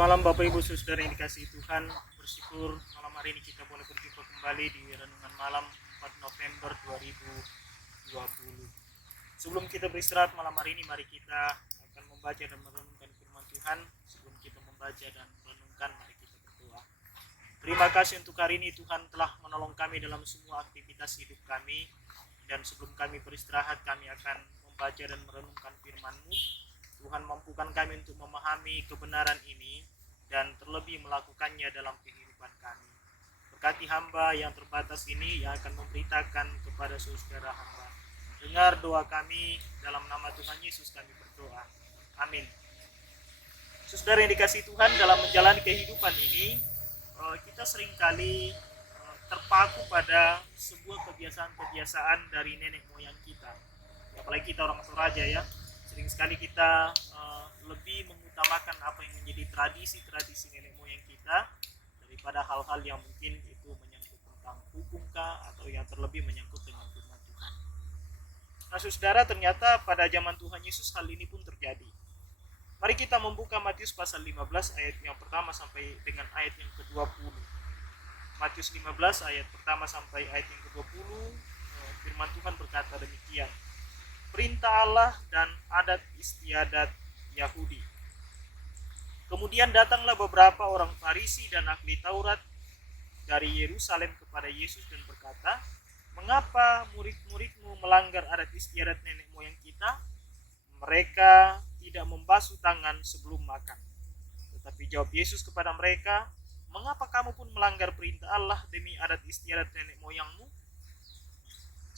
malam Bapak Ibu Saudara yang dikasihi Tuhan. Bersyukur malam hari ini kita boleh berjumpa kembali di Renungan Malam 4 November 2020. Sebelum kita beristirahat malam hari ini, mari kita akan membaca dan merenungkan firman Tuhan. Sebelum kita membaca dan merenungkan, mari kita berdoa. Terima kasih untuk hari ini Tuhan telah menolong kami dalam semua aktivitas hidup kami. Dan sebelum kami beristirahat, kami akan membaca dan merenungkan firman-Mu. Tuhan, mampukan kami untuk memahami kebenaran ini dan terlebih melakukannya dalam kehidupan kami. Berkati hamba yang terbatas ini yang akan memberitakan kepada saudara hamba. Dengar doa kami, dalam nama Tuhan Yesus kami berdoa. Amin. Saudara yang dikasihi Tuhan, dalam menjalani kehidupan ini, kita seringkali terpaku pada sebuah kebiasaan-kebiasaan dari nenek moyang kita. Apalagi kita orang Toraja ya. Sering sekali kita lebih mengutamakan apa yang menjadi tradisi nenek moyang kita daripada hal-hal yang mungkin itu menyangkut tentang hukum atau yang terlebih menyangkut dengan firman Tuhan. Nah saudara, ternyata pada zaman Tuhan Yesus hal ini pun terjadi. Mari kita membuka Matius pasal 15 ayat yang pertama sampai dengan ayat yang ke-20. Matius 15 ayat pertama sampai ayat yang ke-20, firman Tuhan berkata demikian. Perintah Allah dan adat istiadat Yahudi. Kemudian datanglah beberapa orang Farisi dan ahli Taurat dari Yerusalem kepada Yesus dan berkata, "Mengapa murid-muridmu melanggar adat istiadat nenek moyang kita? Mereka tidak membasuh tangan sebelum makan." Tetapi jawab Yesus kepada mereka, "Mengapa kamu pun melanggar perintah Allah demi adat istiadat nenek moyangmu?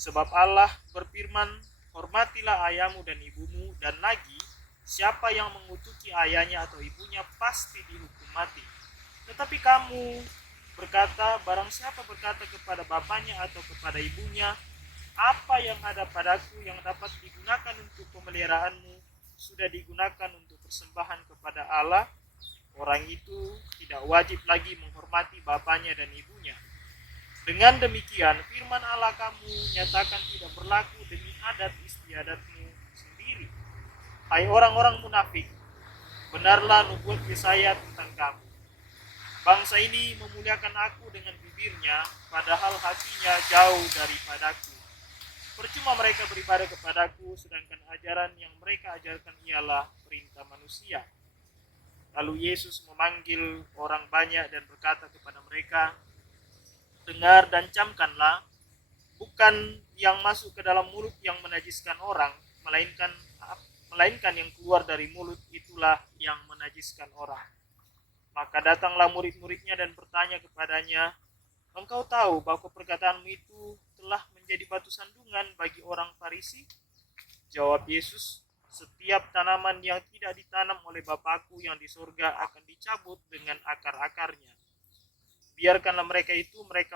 Sebab Allah berfirman, hormatilah ayahmu dan ibumu, dan lagi, siapa yang mengutuki ayahnya atau ibunya pasti dihukum mati. Tetapi kamu berkata, barang siapa berkata kepada bapaknya atau kepada ibunya, apa yang ada padaku yang dapat digunakan untuk pemeliharaanmu, sudah digunakan untuk persembahan kepada Allah, orang itu tidak wajib lagi menghormati bapaknya dan ibunya. Dengan demikian, firman Allah kamu nyatakan tidak berlaku demi adat istiadatmu sendiri. Hai orang-orang munafik, benarlah nubuat Yesaya tentang kamu. Bangsa ini memuliakan aku dengan bibirnya, padahal hatinya jauh daripadaku. Percuma mereka beribadah kepadaku, sedangkan ajaran yang mereka ajarkan ialah perintah manusia. Lalu Yesus memanggil orang banyak dan berkata kepada mereka, dengar dan camkanlah, bukan yang masuk ke dalam mulut yang menajiskan orang, melainkan yang keluar dari mulut itulah yang menajiskan orang. Maka datanglah murid-muridnya dan bertanya kepadanya, engkau tahu bahwa perkataanmu itu telah menjadi batu sandungan bagi orang Farisi? Jawab Yesus, setiap tanaman yang tidak ditanam oleh Bapakku yang di surga akan dicabut dengan akar-akarnya. Biarkanlah mereka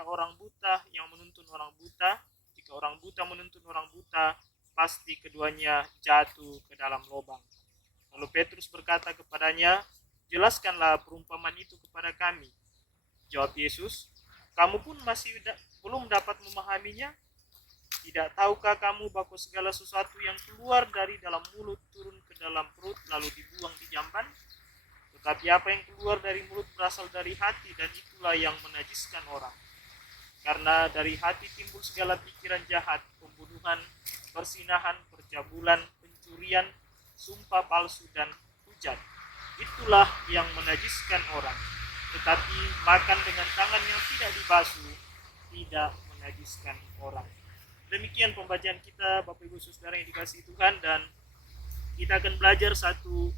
orang buta yang menuntun orang buta. Jika orang buta menuntun orang buta, pasti keduanya jatuh ke dalam lubang. Lalu Petrus berkata kepadanya, jelaskanlah perumpamaan itu kepada kami. Jawab Yesus, kamu pun masih belum dapat memahaminya? Tidak tahukah kamu bahwa segala sesuatu yang keluar dari dalam mulut turun ke dalam perut lalu dibuang di jamban? Tetapi apa yang keluar dari mulut berasal dari hati, dan itulah yang menajiskan orang. Karena dari hati timbul segala pikiran jahat, pembunuhan, persinahan, percabulan, pencurian, sumpah palsu, dan hujat. Itulah yang menajiskan orang. Tetapi makan dengan tangan yang tidak dibasuh tidak menajiskan orang. Demikian pembacaan kita, Bapak Ibu Saudara yang dikasihi Tuhan, dan kita akan belajar satu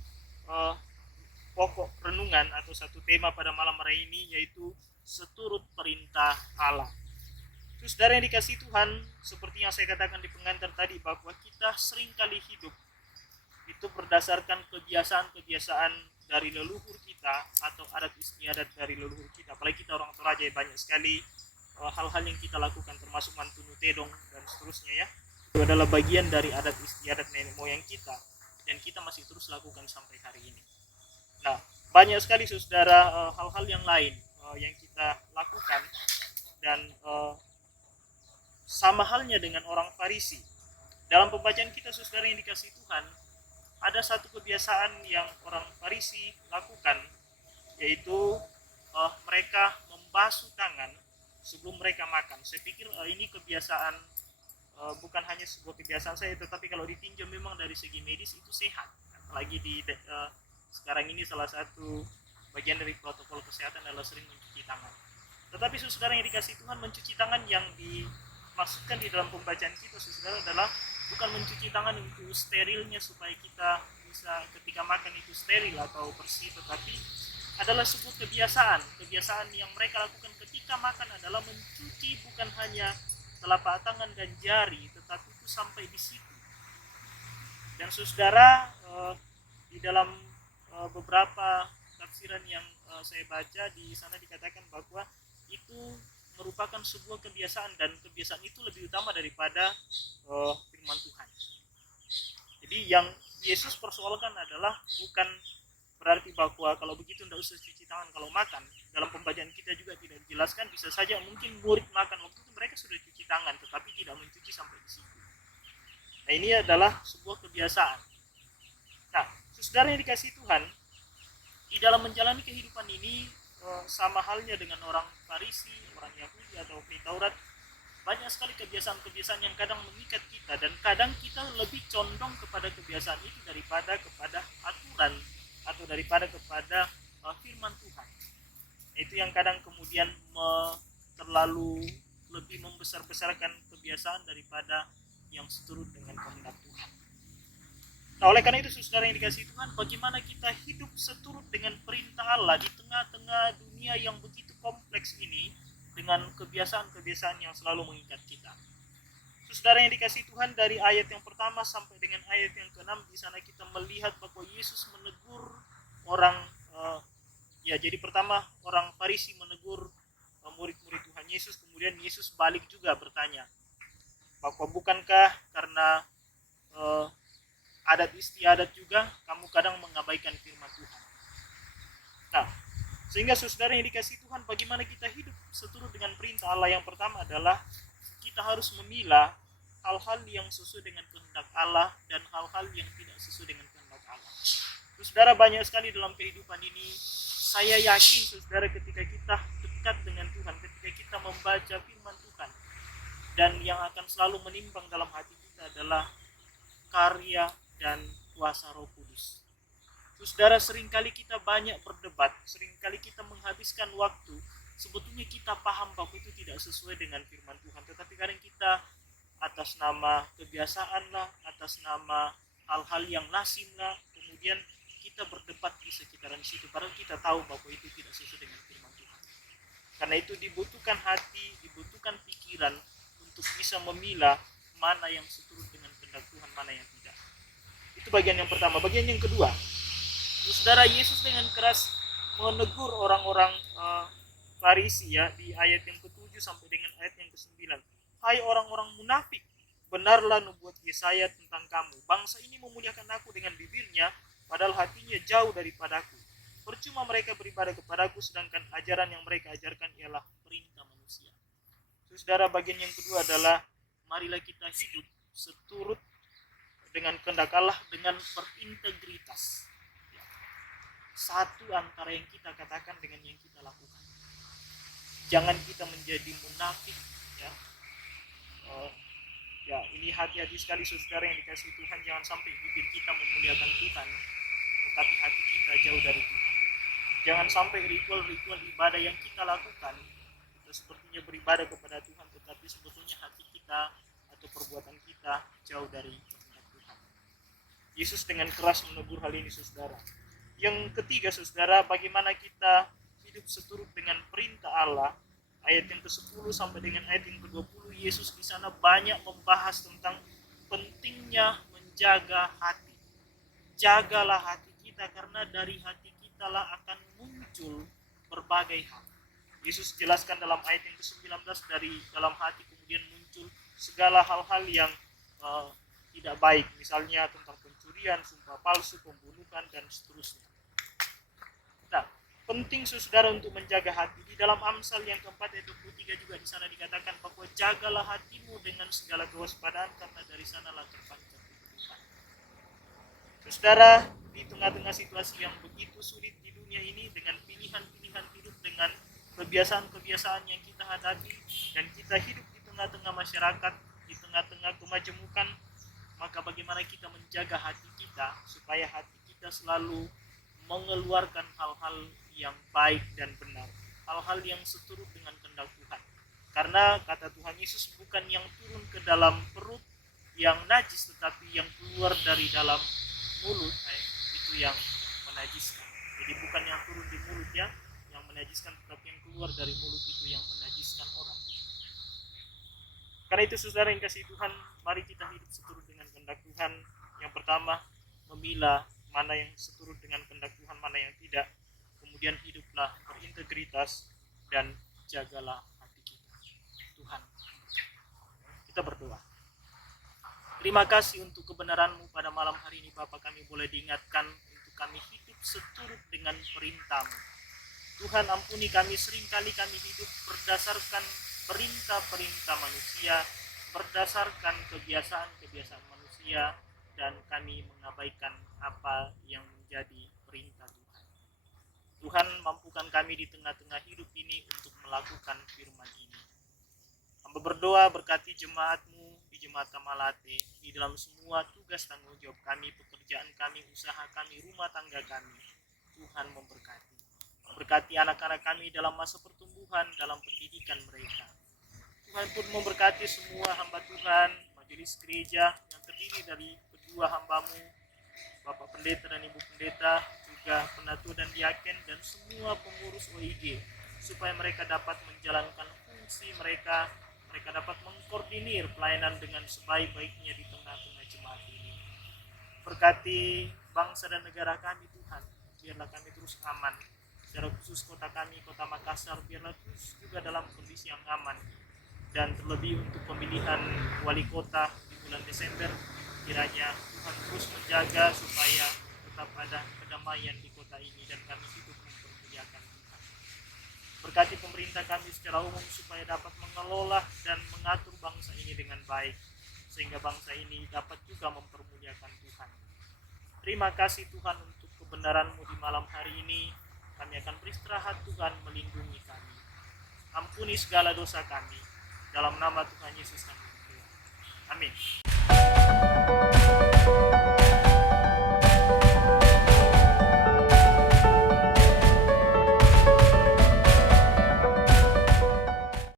pokok renungan atau satu tema pada malam hari ini, yaitu seturut perintah Allah. Saudara yang dikasihi Tuhan, seperti yang saya katakan di pengantar tadi, bahwa kita seringkali hidup itu berdasarkan kebiasaan-kebiasaan dari leluhur kita atau adat istiadat dari leluhur kita. Apalagi kita orang Toraja, banyak sekali hal-hal yang kita lakukan, termasuk mantunu tedong dan seterusnya ya. Itu adalah bagian dari adat istiadat nenek moyang kita, dan kita masih terus lakukan sampai hari ini. Nah, banyak sekali saudara hal-hal yang lain yang kita lakukan, dan sama halnya dengan orang Farisi. Dalam pembacaan kita saudara yang dikasihi Tuhan, ada satu kebiasaan yang orang Farisi lakukan, yaitu mereka membasuh tangan sebelum mereka makan. Saya pikir ini kebiasaan, bukan hanya sebuah kebiasaan saya, tetapi kalau ditinjau memang dari segi medis itu sehat. Apalagi sekarang ini salah satu bagian dari protokol kesehatan adalah sering mencuci tangan. Tetapi saudara yang dikasih Tuhan, mencuci tangan yang dimaksudkan di dalam pembacaan kita saudara adalah bukan mencuci tangan untuk sterilnya supaya kita bisa ketika makan itu steril atau bersih, tetapi adalah sebuah kebiasaan yang mereka lakukan ketika makan adalah mencuci bukan hanya telapak tangan dan jari, tetapi itu sampai di siku. Dan saudara, di dalam beberapa tafsiran yang saya baca di sana dikatakan bahwa itu merupakan sebuah kebiasaan, dan kebiasaan itu lebih utama daripada firman Tuhan. Jadi yang Yesus persoalkan adalah bukan berarti bahwa kalau begitu tidak usah cuci tangan kalau makan. Dalam pembacaan kita juga tidak dijelaskan, bisa saja mungkin murid makan waktu itu mereka sudah cuci tangan tetapi tidak mencuci sampai di situ. Nah, ini adalah sebuah kebiasaan. Nah, saudara yang dikasih Tuhan, di dalam menjalani kehidupan ini sama halnya dengan orang Farisi, orang Yahudi atau ahli Taurat, banyak sekali kebiasaan-kebiasaan yang kadang mengikat kita, dan kadang kita lebih condong kepada kebiasaan itu daripada kepada aturan atau daripada kepada firman Tuhan. Itu yang kadang kemudian terlalu lebih membesar-besarkan kebiasaan daripada yang seturut dengan kehendak Tuhan. Nah, oleh karena itu saudara yang dikasihi Tuhan, bagaimana kita hidup seturut dengan perintah Allah di tengah-tengah dunia yang begitu kompleks ini dengan kebiasaan-kebiasaan yang selalu mengikat kita. Saudara yang dikasihi Tuhan, dari ayat yang pertama sampai dengan ayat yang ke-6 di sana kita melihat bahwa Yesus menegur orang, jadi pertama orang Farisi menegur murid-murid Tuhan Yesus, kemudian Yesus balik juga bertanya bahwa bukankah karena adat istiadat juga kamu kadang mengabaikan firman Tuhan. Nah, sehingga saudara yang dikasihi Tuhan, bagaimana kita hidup seturut dengan perintah Allah? Yang pertama adalah kita harus memilah hal-hal yang sesuai dengan kehendak Allah dan hal-hal yang tidak sesuai dengan kehendak Allah. Saudara, banyak sekali dalam kehidupan ini, saya yakin saudara, ketika kita dekat dengan Tuhan, ketika kita membaca firman Tuhan, dan yang akan selalu menimbang dalam hati kita adalah karya dan kuasa Roh Kudus. Saudara, seringkali kita banyak berdebat, seringkali kita menghabiskan waktu, sebetulnya kita paham bahwa itu tidak sesuai dengan firman Tuhan, tetapi kadang kita atas nama kebiasaan lah, atas nama hal-hal yang lazim lah, kemudian kita berdebat di sekitaran situ, padahal kita tahu bahwa itu tidak sesuai dengan firman Tuhan. Karena itu dibutuhkan hati, dibutuhkan pikiran untuk bisa memilah mana yang seturut dengan kehendak Tuhan, mana yang tidak. Itu bagian yang pertama. Bagian yang kedua, saudara, Yesus dengan keras menegur orang-orang Farisi ya, di ayat yang ke-7 sampai dengan ayat yang ke-9. Hai orang-orang munafik, benarlah nubuat Yesaya tentang kamu. Bangsa ini memuliakan aku dengan bibirnya, padahal hatinya jauh daripadaku. Percuma mereka beribadah kepadaku, sedangkan ajaran yang mereka ajarkan ialah perintah manusia. Saudara, bagian yang kedua adalah marilah kita hidup seturut dengan kehendak Allah dengan berintegritas. Satu antara yang kita katakan dengan yang kita lakukan. Jangan kita menjadi munafik, ya. Ini hati-hati sekali saudara yang dikasihi Tuhan, jangan sampai bibir kita memuliakan Tuhan, tetapi hati kita jauh dari Tuhan. Jangan sampai ritual-ritual ibadah yang kita lakukan, kita sepertinya beribadah kepada Tuhan, tetapi sebetulnya hati kita atau perbuatan kita jauh dari kehendak Tuhan. Yesus dengan keras menegur hal ini saudara. Yang ketiga saudara, bagaimana kita hidup seturut dengan perintah Allah. Ayat yang ke-10 sampai dengan ayat yang ke-20, Yesus di sana banyak membahas tentang pentingnya menjaga hati. Jagalah hati kita, karena dari hati kita lah akan muncul berbagai hal. Yesus jelaskan dalam ayat yang ke-19, dari dalam hati kemudian muncul segala hal-hal yang tidak baik, misalnya tentang pencurian, sumpah palsu, pembunuhan, dan seterusnya. Nah, penting saudara untuk menjaga hati. Di dalam Amsal yang keempat ayat 23 juga di sana dikatakan bahwa jagalah hatimu dengan segala kewaspadaan, karena dari sanalah terpancar kehidupan. Saudara, di tengah-tengah situasi yang begitu sulit di dunia ini, dengan pilihan dengan kebiasaan-kebiasaan yang kita hadapi, dan kita hidup di tengah-tengah masyarakat, di tengah-tengah kemajemukan, maka bagaimana kita menjaga hati kita supaya hati kita selalu mengeluarkan hal-hal yang baik dan benar, hal-hal yang seturut dengan kehendak Tuhan. Karena kata Tuhan Yesus, bukan yang turun ke dalam perut yang najis, tetapi yang keluar dari dalam mulut itu yang menajiskan. Jadi bukan yang turun di mulut yang menajiskan, tetapi yang keluar dari mulut itu yang menajiskan orang. Karena itu saudara yang kasih Tuhan, mari kita hidup seturut dengan kehendak Tuhan. Yang pertama, memilah mana yang seturut dengan kehendak Tuhan, mana yang tidak. Kemudian hiduplah berintegritas dan jagalah hati kita. Tuhan, kita berdoa. Terima kasih untuk kebenaran-Mu pada malam hari ini, Bapa. Kami boleh diingatkan untuk kami hidup seturut dengan perintah-Mu. Tuhan, ampuni kami, seringkali kami hidup berdasarkan perintah-perintah manusia, berdasarkan kebiasaan-kebiasaan manusia, dan kami mengabaikan apa yang menjadi perintah Tuhan. Tuhan, mampukan kami di tengah-tengah hidup ini untuk melakukan firman ini. Hamba berdoa, berkati jemaat-Mu di Jemaat Kamalate, di dalam semua tugas tanggung jawab kami, pekerjaan kami, usaha kami, rumah tangga kami. Tuhan memberkati. Berkati anak-anak kami dalam masa pertumbuhan, dalam pendidikan mereka. Tuhan pun memberkati semua hamba Tuhan, majelis gereja yang terdiri dari kedua hamba-Mu, Bapak Pendeta dan Ibu Pendeta, juga penatu dan diaken, dan semua pengurus OIG, supaya mereka dapat menjalankan fungsi mereka dapat mengkoordinir pelayanan dengan sebaik-baiknya di tengah-tengah jemaat ini. Berkati bangsa dan negara kami Tuhan, biarlah kami terus aman. Secara khusus kota kami, kota Makassar, biarlah terus juga dalam kondisi yang aman. Dan terlebih untuk pemilihan wali kota di bulan Desember, kiranya Tuhan terus menjaga supaya tetap ada kedamaian di kota ini dan kami hidup mempermuliakan Tuhan. Berkati pemerintah kami secara umum supaya dapat mengelola dan mengatur bangsa ini dengan baik, sehingga bangsa ini dapat juga mempermuliakan Tuhan. Terima kasih Tuhan untuk kebenaran-Mu di malam hari ini. Kami akan beristirahat, Tuhan melindungi kami. Ampuni segala dosa kami. Dalam nama Tuhan Yesus kami berdoa. Amin.